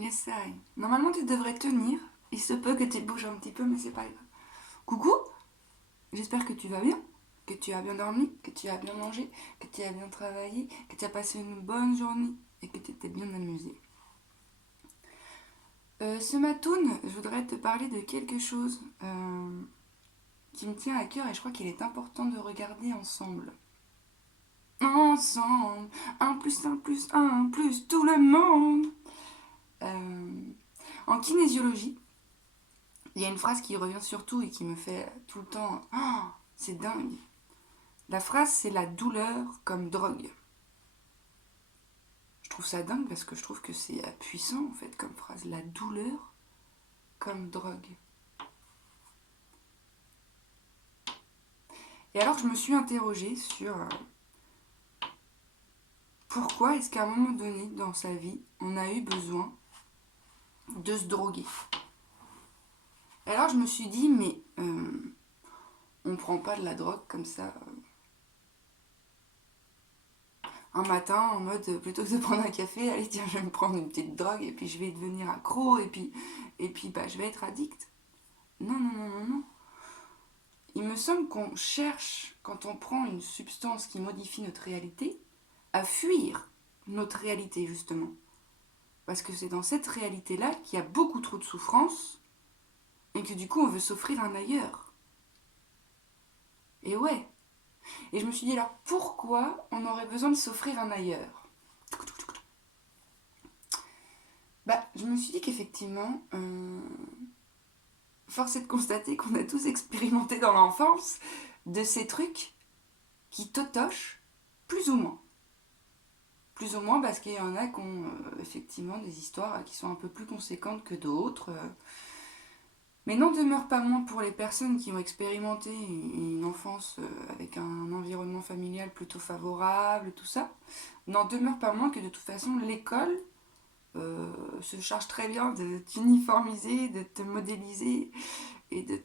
Essaye. Normalement, tu devrais tenir. Il se peut que tu bouges un petit peu, mais c'est pas grave. Coucou, j'espère que tu vas bien, que tu as bien dormi, que tu as bien mangé, que tu as bien travaillé, que tu as passé une bonne journée et que tu t'es bien amusé. Ce matin, je voudrais te parler de quelque chose qui me tient à cœur et je crois qu'il est important de regarder ensemble. Ensemble, un plus tout le monde. Euh, En kinésiologie, il y a une phrase qui revient surtout et qui me fait tout le temps oh, c'est dingue. La phrase, c'est la douleur comme drogue. Je trouve ça dingue parce que je trouve que c'est puissant en fait comme phrase. La douleur comme drogue. Et alors je me suis interrogée sur pourquoi est-ce qu'à un moment donné dans sa vie, on a eu besoin de se droguer. Et alors je me suis dit, mais on prend pas de la drogue comme ça un matin en mode plutôt que de prendre un café, allez tiens je vais me prendre une petite drogue et puis je vais devenir accro et puis bah, je vais être addict. Non, non, non, non, non. Il me semble qu'on cherche, quand on prend une substance qui modifie notre réalité, à fuir notre réalité justement. Parce que c'est dans cette réalité-là qu'il y a beaucoup trop de souffrance et que du coup on veut s'offrir un ailleurs. Et ouais. Et je me suis dit alors pourquoi on aurait besoin de s'offrir un ailleurs? Bah, je me suis dit qu'effectivement, force est de constater qu'on a tous expérimenté dans l'enfance de ces trucs qui totochent plus ou moins. Plus ou moins parce qu'il y en a qui ont effectivement des histoires qui sont un peu plus conséquentes que d'autres. Mais n'en demeure pas moins pour les personnes qui ont expérimenté une enfance avec un environnement familial plutôt favorable, tout ça, n'en demeure pas moins que de toute façon l'école se charge très bien de t'uniformiser, de te modéliser et de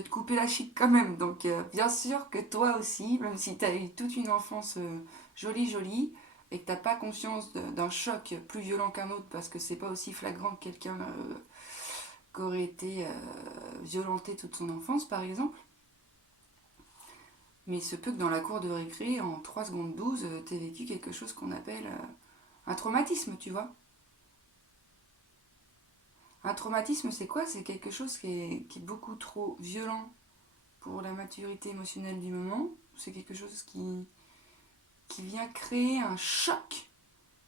te couper la chic quand même. Donc bien sûr que toi aussi, même si tu as eu toute une enfance jolie, et que tu n'as pas conscience d'un choc plus violent qu'un autre parce que c'est pas aussi flagrant que quelqu'un qui aurait été violenté toute son enfance par exemple, mais il se peut que dans la cour de récré, en 3 secondes 12, tu aies vécu quelque chose qu'on appelle un traumatisme, tu vois. Un traumatisme, c'est quoi? C'est quelque chose qui est beaucoup trop violent pour la maturité émotionnelle du moment. C'est quelque chose qui vient créer un choc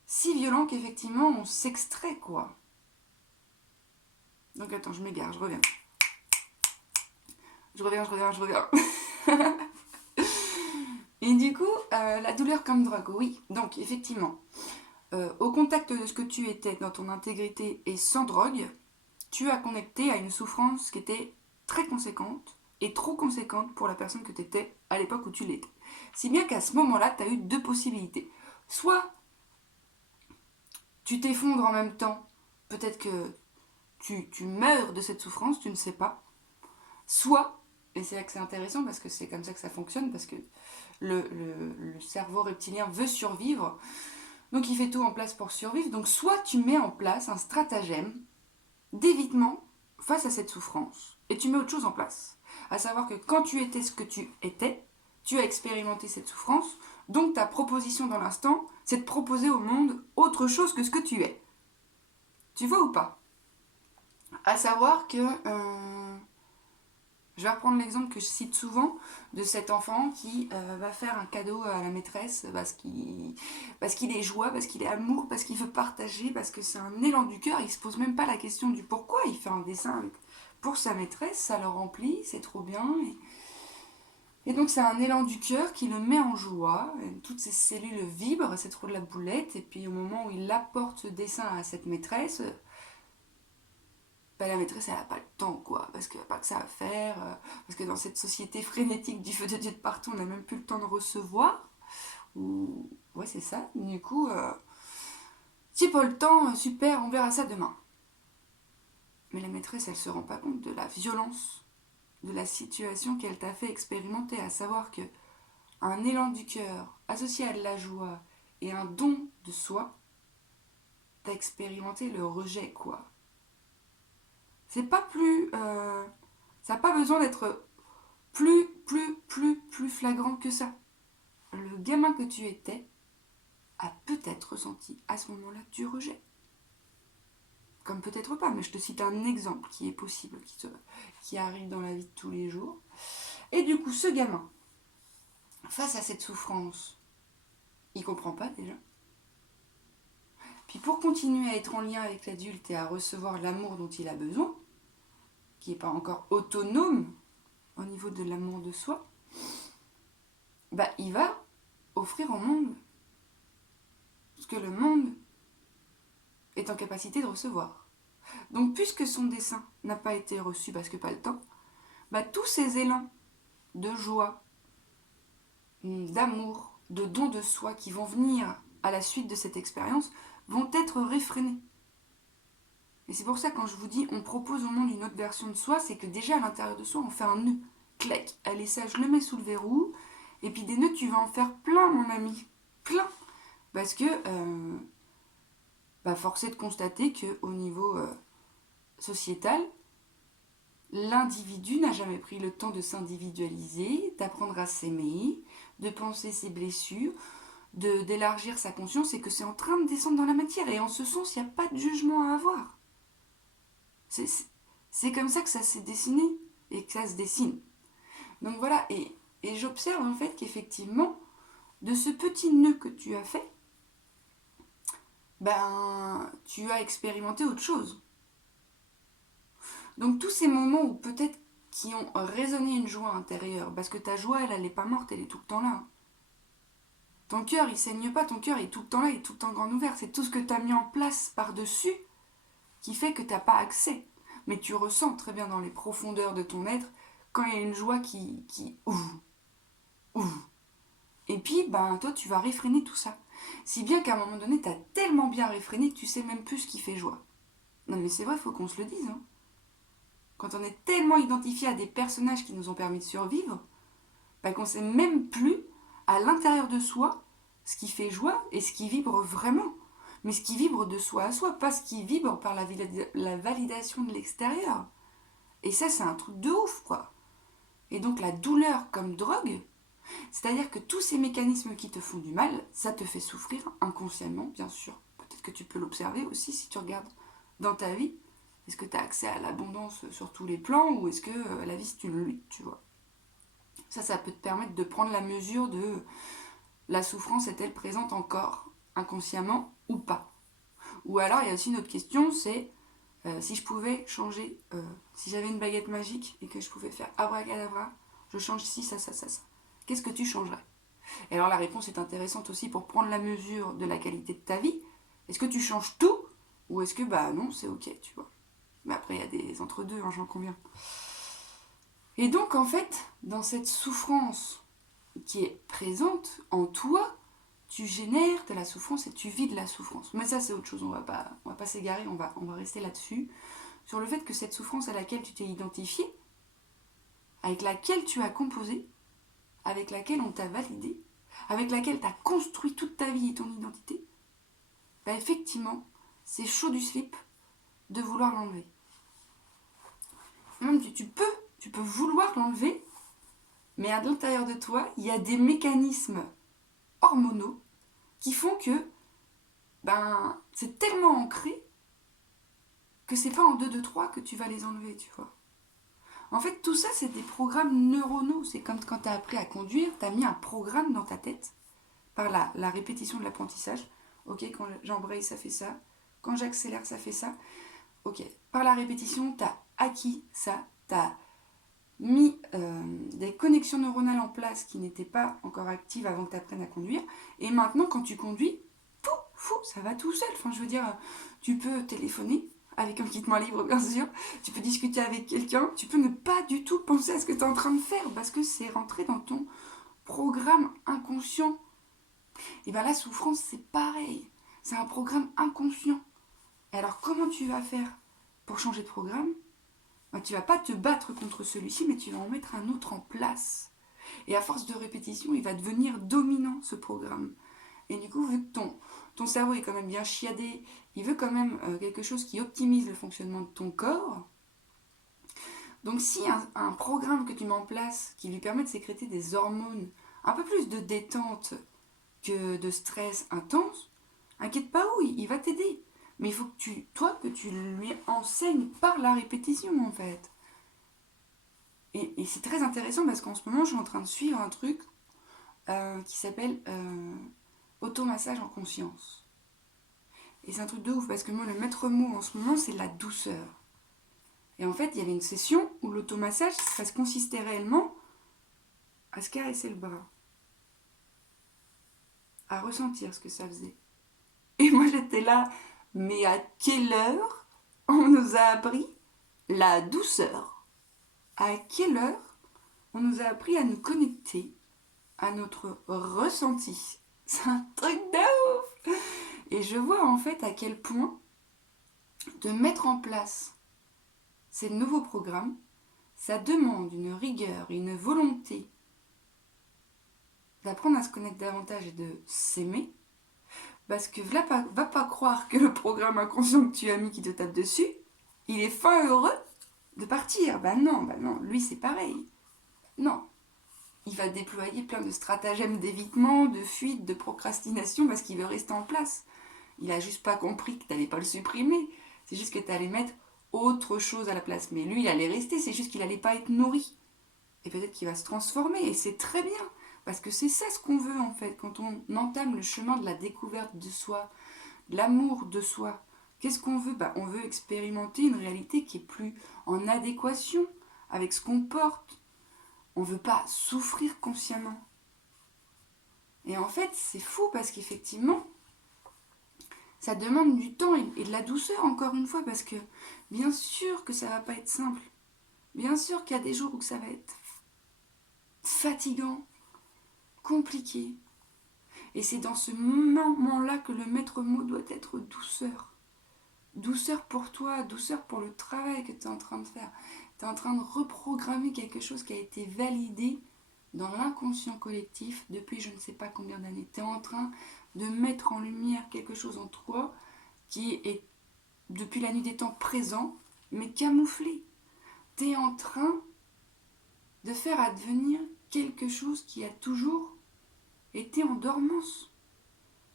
si violent qu'effectivement on s'extrait, quoi. Donc attends, je m'égare, je reviens. Je reviens. Et du coup, la douleur comme drogue, oui. Donc effectivement, au contact de ce que tu étais dans ton intégrité et sans drogue, tu as connecté à une souffrance qui était très conséquente et trop conséquente pour la personne que tu étais à l'époque où tu l'étais. Si bien qu'à ce moment-là, tu as eu deux possibilités. Soit tu t'effondres en même temps, peut-être que tu meurs de cette souffrance, tu ne sais pas. Soit, et c'est là que c'est intéressant parce que c'est comme ça que ça fonctionne, parce que le cerveau reptilien veut survivre, donc il fait tout en place pour survivre. Donc soit tu mets en place un stratagème d'évitement face à cette souffrance, et tu mets autre chose en place. À savoir que quand tu étais ce que tu étais, tu as expérimenté cette souffrance, donc ta proposition dans l'instant, c'est de proposer au monde autre chose que ce que tu es. Tu vois ou pas? À savoir que je vais reprendre l'exemple que je cite souvent de cet enfant qui va faire un cadeau à la maîtresse parce qu'il est joie, parce qu'il est amour, parce qu'il veut partager, parce que c'est un élan du cœur. Il se pose même pas la question du pourquoi. Il fait un dessin pour sa maîtresse, ça le remplit, c'est trop bien. Et donc c'est un élan du cœur qui le met en joie. Toutes ses cellules vibrent, c'est trop de la boulette. Et puis au moment où il apporte ce dessin à cette maîtresse, bah, la maîtresse elle a pas le temps quoi, parce qu'elle a pas que ça à faire, parce que dans cette société frénétique du feu de Dieu de partout on n'a même plus le temps de recevoir, ou ouais c'est ça, du coup si pas le temps, super, on verra ça demain. Mais la maîtresse elle se rend pas compte de la violence de la situation qu'elle t'a fait expérimenter, à savoir que un élan du cœur associé à de la joie et un don de soi, d'expérimenter le rejet, quoi. C'est pas plus... ça n'a pas besoin d'être plus flagrant que ça. Le gamin que tu étais a peut-être ressenti à ce moment-là du rejet. Comme peut-être pas, mais je te cite un exemple qui est possible, qui arrive dans la vie de tous les jours. Et du coup, ce gamin, face à cette souffrance, il comprend pas déjà. Puis pour continuer à être en lien avec l'adulte et à recevoir l'amour dont il a besoin, qui n'est pas encore autonome au niveau de l'amour de soi, bah il va offrir au monde ce que le monde est en capacité de recevoir. Donc puisque son dessein n'a pas été reçu parce que pas le temps, bah tous ces élans de joie, d'amour, de don de soi qui vont venir à la suite de cette expérience vont être réfrénés. Et c'est pour ça quand je vous dis on propose au monde une autre version de soi, c'est que déjà à l'intérieur de soi on fait un nœud. Clac, allez ça je le mets sous le verrou, et puis des nœuds tu vas en faire plein mon ami, plein. Parce que force est de constater qu'au niveau sociétal, l'individu n'a jamais pris le temps de s'individualiser, d'apprendre à s'aimer, de penser ses blessures, d'élargir sa conscience, et que c'est en train de descendre dans la matière. Et en ce sens, il n'y a pas de jugement à avoir. C'est comme ça que ça s'est dessiné et que ça se dessine. Donc voilà, et j'observe en fait qu'effectivement, de ce petit nœud que tu as fait, tu as expérimenté autre chose. Donc tous ces moments où peut-être qui ont résonné une joie intérieure, parce que ta joie, elle n'est pas morte, elle est tout le temps là. Ton cœur, il saigne pas, ton cœur est tout le temps là, il est tout le temps grand ouvert. C'est tout ce que tu as mis en place par-dessus qui fait que tu n'as pas accès. Mais tu ressens très bien dans les profondeurs de ton être quand il y a une joie qui ouvre. Et puis, toi, tu vas réfréner tout ça. Si bien qu'à un moment donné, tu as tellement bien réfréné que tu sais même plus ce qui fait joie. Non mais c'est vrai, il faut qu'on se le dise. Quand on est tellement identifié à des personnages qui nous ont permis de survivre, qu'on sait même plus à l'intérieur de soi ce qui fait joie et ce qui vibre vraiment. Mais ce qui vibre de soi à soi, pas ce qui vibre par la validation de l'extérieur. Et ça, c'est un truc de ouf, quoi. Et donc la douleur comme drogue, c'est-à-dire que tous ces mécanismes qui te font du mal, ça te fait souffrir inconsciemment, bien sûr. Peut-être que tu peux l'observer aussi si tu regardes dans ta vie. Est-ce que tu as accès à l'abondance sur tous les plans, ou est-ce que la vie c'est une lutte, tu vois. Ça peut te permettre de prendre la mesure de la souffrance est-elle présente encore, inconsciemment ou pas. Ou alors il y a aussi une autre question, c'est si je pouvais changer, si j'avais une baguette magique et que je pouvais faire abracadabra, je change ci, ça. Qu'est-ce que tu changerais? Et alors la réponse est intéressante aussi pour prendre la mesure de la qualité de ta vie. Est-ce que tu changes tout, ou est-ce que non, c'est ok, tu vois. Mais après il y a des entre-deux, j'en conviens. Et donc en fait, dans cette souffrance qui est présente en toi, tu génères de la souffrance et tu vis de la souffrance. Mais ça c'est autre chose, on va pas s'égarer, on va rester là-dessus. Sur le fait que cette souffrance à laquelle tu t'es identifié, avec laquelle tu as composé, avec laquelle on t'a validé, avec laquelle tu as construit toute ta vie et ton identité, effectivement, c'est chaud du slip de vouloir l'enlever. Même tu peux vouloir l'enlever, mais à l'intérieur de toi, il y a des mécanismes hormonaux qui font que c'est tellement ancré que c'est pas en 2, 2, 3 que tu vas les enlever, tu vois. En fait, tout ça, c'est des programmes neuronaux. C'est comme quand tu as appris à conduire, tu as mis un programme dans ta tête par la répétition de l'apprentissage. Ok, quand j'embraye, ça fait ça. Quand j'accélère, ça fait ça. Ok, par la répétition, tu as acquis ça. Tu as mis des connexions neuronales en place qui n'étaient pas encore actives avant que tu apprennes à conduire. Et maintenant, quand tu conduis, ça va tout seul. Enfin, je veux dire, tu peux téléphoner avec un kit main libre, bien sûr. Tu peux discuter avec quelqu'un. Tu peux ne pas du tout penser à ce que tu es en train de faire parce que c'est rentré dans ton programme inconscient. Et la souffrance, c'est pareil. C'est un programme inconscient. Et alors, comment tu vas faire pour changer de programme? Tu vas pas te battre contre celui-ci, mais tu vas en mettre un autre en place. Et à force de répétition, il va devenir dominant, ce programme. Et du coup, vu que ton cerveau est quand même bien chiadé, il veut quand même quelque chose qui optimise le fonctionnement de ton corps. Donc si un programme que tu mets en place qui lui permet de sécréter des hormones, un peu plus de détente que de stress intense, inquiète pas, oui, il va t'aider. Mais il faut que tu lui enseignes par la répétition en fait. Et c'est très intéressant parce qu'en ce moment, je suis en train de suivre un truc qui s'appelle automassage en conscience. Et c'est un truc de ouf parce que moi, le maître mot en ce moment, c'est la douceur. Et en fait, il y avait une session où l'automassage, ça se consistait réellement à se caresser le bras, à ressentir ce que ça faisait. Et moi, j'étais là, mais à quelle heure on nous a appris la douceur? À quelle heure on nous a appris à nous connecter à notre ressenti? C'est un truc de ouf! Et je vois en fait à quel point de mettre en place ces nouveaux programmes, ça demande une rigueur, une volonté d'apprendre à se connaître davantage et de s'aimer. Parce que va pas croire que le programme inconscient que tu as mis qui te tape dessus, il est fin heureux de partir. Bah non, lui c'est pareil. Non. Il va déployer plein de stratagèmes d'évitement, de fuite, de procrastination parce qu'il veut rester en place. Il a juste pas compris que t'allais pas le supprimer. C'est juste que t'allais mettre autre chose à la place. Mais lui, il allait rester, c'est juste qu'il allait pas être nourri. Et peut-être qu'il va se transformer, et c'est très bien. Parce que c'est ça ce qu'on veut en fait, quand on entame le chemin de la découverte de soi, de l'amour de soi. Qu'est-ce qu'on veut? On veut expérimenter une réalité qui est plus en adéquation avec ce qu'on porte. On ne veut pas souffrir consciemment. Et en fait, c'est fou parce qu'effectivement, ça demande du temps et de la douceur encore une fois, parce que bien sûr que ça va pas être simple. Bien sûr qu'il y a des jours où ça va être fatigant, compliqué. Et c'est dans ce moment-là que le maître mot doit être douceur. Douceur pour toi, douceur pour le travail que tu es en train de faire. Tu es en train de reprogrammer quelque chose qui a été validé dans l'inconscient collectif depuis je ne sais pas combien d'années. Tu es en train de mettre en lumière quelque chose en toi qui est depuis la nuit des temps présent, mais camouflé. Tu es en train de faire advenir quelque chose qui a toujours été en dormance.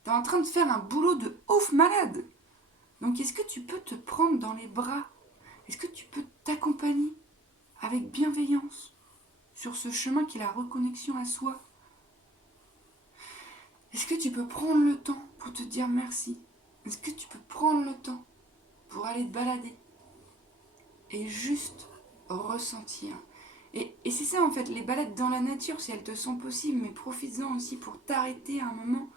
Tu es en train de faire un boulot de ouf malade. Donc est-ce que tu peux te prendre dans les bras? Est-ce que tu peux t'accompagner avec bienveillance sur ce chemin qui est la reconnexion à soi? Est-ce que tu peux prendre le temps pour te dire merci? Est-ce que tu peux prendre le temps pour aller te balader et juste ressentir? Et c'est ça en fait, les balades dans la nature, si elles te sont possibles, mais profites-en aussi pour t'arrêter à un moment.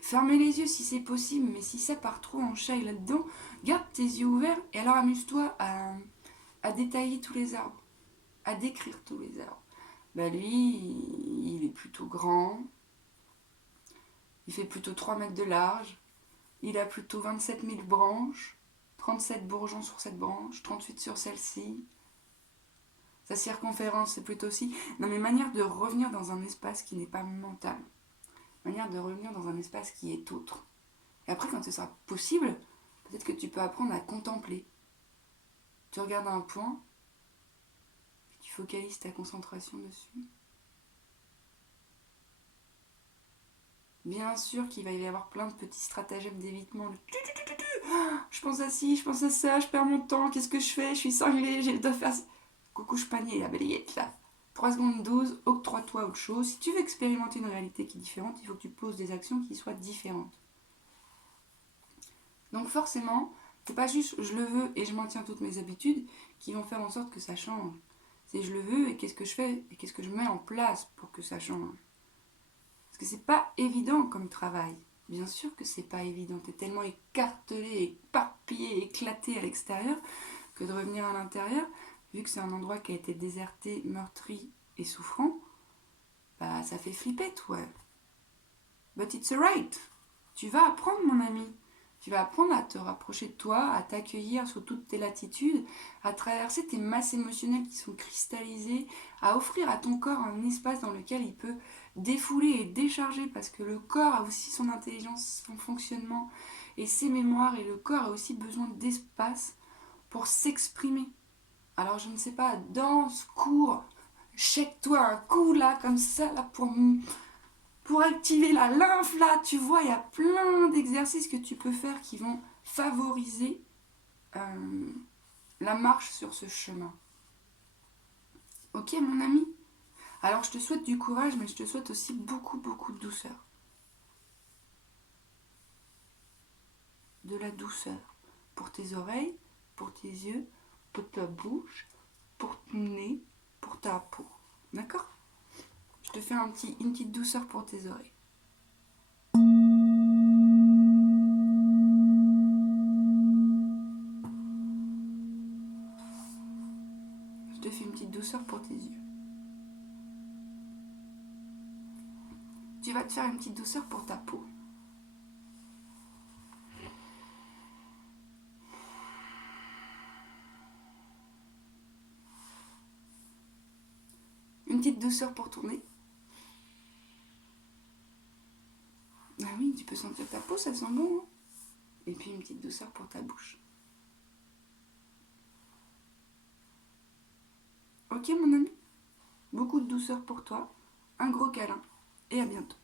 Fermez les yeux si c'est possible, mais si ça part trop en chaille là-dedans, garde tes yeux ouverts et alors amuse-toi à détailler tous les arbres, à décrire tous les arbres. Lui, il est plutôt grand, il fait plutôt 3 mètres de large, il a plutôt 27 000 branches, 37 bourgeons sur cette branche, 38 sur celle-ci. Sa circonférence, c'est plutôt aussi... Non mais manière de revenir dans un espace qui n'est pas mental. Manière de revenir dans un espace qui est autre. Et après, quand ce sera possible, peut-être que tu peux apprendre à contempler. Tu regardes un point, tu focalises ta concentration dessus. Bien sûr qu'il va y avoir plein de petits stratagèmes d'évitement. Je pense à ci, je pense à ça, je perds mon temps, qu'est-ce que je fais? Je suis cinglée, j'ai le doigt faire... Coucou panier, la balayette là. 3 secondes 12, octroie-toi autre chose. Si tu veux expérimenter une réalité qui est différente, il faut que tu poses des actions qui soient différentes. Donc forcément, c'est pas juste je le veux et je maintiens toutes mes habitudes qui vont faire en sorte que ça change. C'est je le veux et qu'est-ce que je fais et qu'est-ce que je mets en place pour que ça change. Parce que c'est pas évident comme travail. Bien sûr que c'est pas évident. T'es tellement écartelé, éparpillé, éclaté à l'extérieur que de revenir à l'intérieur, vu que c'est un endroit qui a été déserté, meurtri et souffrant, ça fait flipper, toi. But it's alright. Tu vas apprendre, mon ami. Tu vas apprendre à te rapprocher de toi, à t'accueillir sous toutes tes latitudes, à traverser tes masses émotionnelles qui sont cristallisées, à offrir à ton corps un espace dans lequel il peut défouler et décharger parce que le corps a aussi son intelligence, son fonctionnement et ses mémoires et le corps a aussi besoin d'espace pour s'exprimer. Alors je ne sais pas, danse, cours, chèque-toi un coup là comme ça là pour activer la lymphe là, tu vois, il y a plein d'exercices que tu peux faire qui vont favoriser la marche sur ce chemin. Ok mon ami? Alors je te souhaite du courage, mais je te souhaite aussi beaucoup, beaucoup de douceur. De la douceur. Pour tes oreilles, pour tes yeux, pour ta bouche, pour ton nez, pour ta peau. D'accord? Je te fais une petite douceur pour tes oreilles. Je te fais une petite douceur pour tes yeux. Tu vas te faire une petite douceur pour ta peau. Une petite douceur pour ton nez. Ah oui, tu peux sentir ta peau, ça sent bon. Hein? Et puis une petite douceur pour ta bouche. Ok mon ami? Beaucoup de douceur pour toi. Un gros câlin. Et à bientôt.